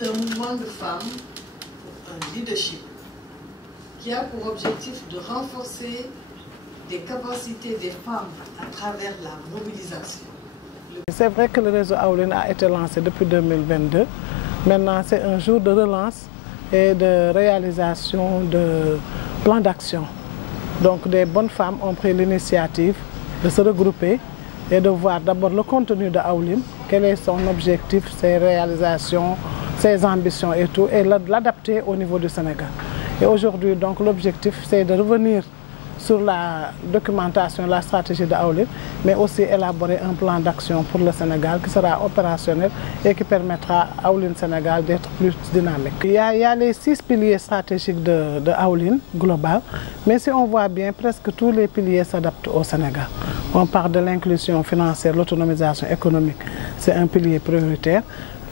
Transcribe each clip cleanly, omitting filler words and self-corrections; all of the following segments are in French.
C'est un mouvement de femmes pour un leadership qui a pour objectif de renforcer les capacités des femmes à travers la mobilisation. C'est vrai que le réseau Aoulin a été lancé depuis 2022. Maintenant, c'est un jour de relance et de réalisation de plans d'action. Donc, des bonnes femmes ont pris l'initiative de se regrouper et de voir d'abord le contenu de Aoulin, quel est son objectif, ses réalisations, ses ambitions et tout, et l'adapter au niveau du Sénégal. Et aujourd'hui, donc, l'objectif, c'est de revenir sur la documentation, la stratégie de Aoulin, mais aussi élaborer un plan d'action pour le Sénégal qui sera opérationnel et qui permettra à Aoulin Sénégal d'être plus dynamique. Il y a les 6 piliers stratégiques de Aoulin global, mais si on voit bien, presque tous les piliers s'adaptent au Sénégal. On parle de l'inclusion financière, l'autonomisation économique, c'est un pilier prioritaire.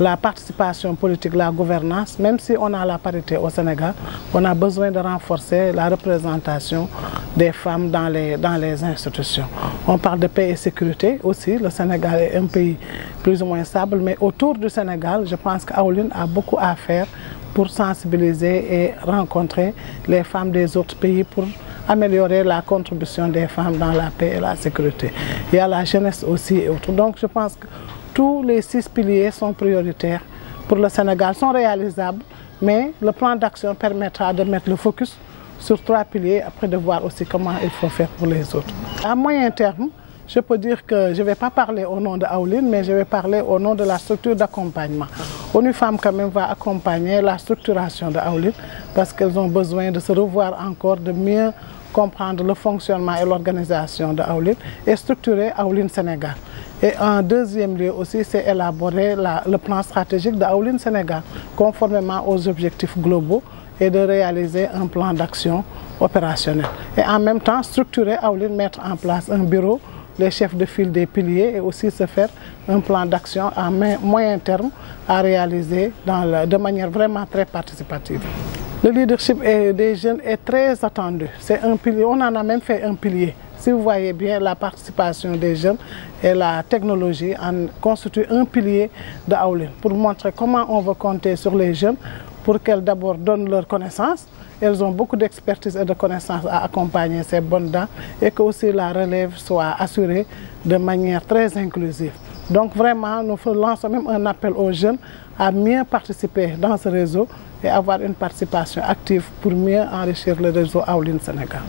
La participation politique, la gouvernance, même si on a la parité au Sénégal, on a besoin de renforcer la représentation des femmes dans les institutions. On parle de paix et sécurité aussi. Le Sénégal est un pays plus ou moins stable, mais autour du Sénégal, je pense qu'Aoulin a beaucoup à faire pour sensibiliser et rencontrer les femmes des autres pays pour améliorer la contribution des femmes dans la paix et la sécurité. Il y a la jeunesse aussi et autres. Donc je pense que tous les 6 piliers sont prioritaires pour le Sénégal, sont réalisables, mais le plan d'action permettra de mettre le focus sur 3 piliers, après de voir aussi comment il faut faire pour les autres. À moyen terme, je peux dire que je ne vais pas parler au nom de Aoulin, mais je vais parler au nom de la structure d'accompagnement. ONU Femmes quand même va accompagner la structuration de Aoulin parce qu'elles ont besoin de se revoir encore, de mieux comprendre le fonctionnement et l'organisation de Aoulin et structurer Aoulin Sénégal. Et en deuxième lieu aussi, c'est élaborer le plan stratégique de Aoulin Sénégal, conformément aux objectifs globaux et de réaliser un plan d'action opérationnel. Et en même temps, structurer Aoulin, mettre en place un bureau, les chefs de file des piliers et aussi se faire un plan d'action à moyen terme à réaliser de manière vraiment très participative. Le leadership des jeunes est très attendu. C'est un pilier, on en a même fait un pilier. Si vous voyez bien, la participation des jeunes et la technologie en constituent un pilier de Aoulin pour montrer comment on veut compter sur les jeunes pour qu'elles d'abord donnent leurs connaissances. Elles ont beaucoup d'expertise et de connaissances à accompagner ces bonnes dames et que aussi la relève soit assurée de manière très inclusive. Donc vraiment, nous lançons même un appel aux jeunes à mieux participer dans ce réseau et avoir une participation active pour mieux enrichir le réseau Aoulin Sénégal.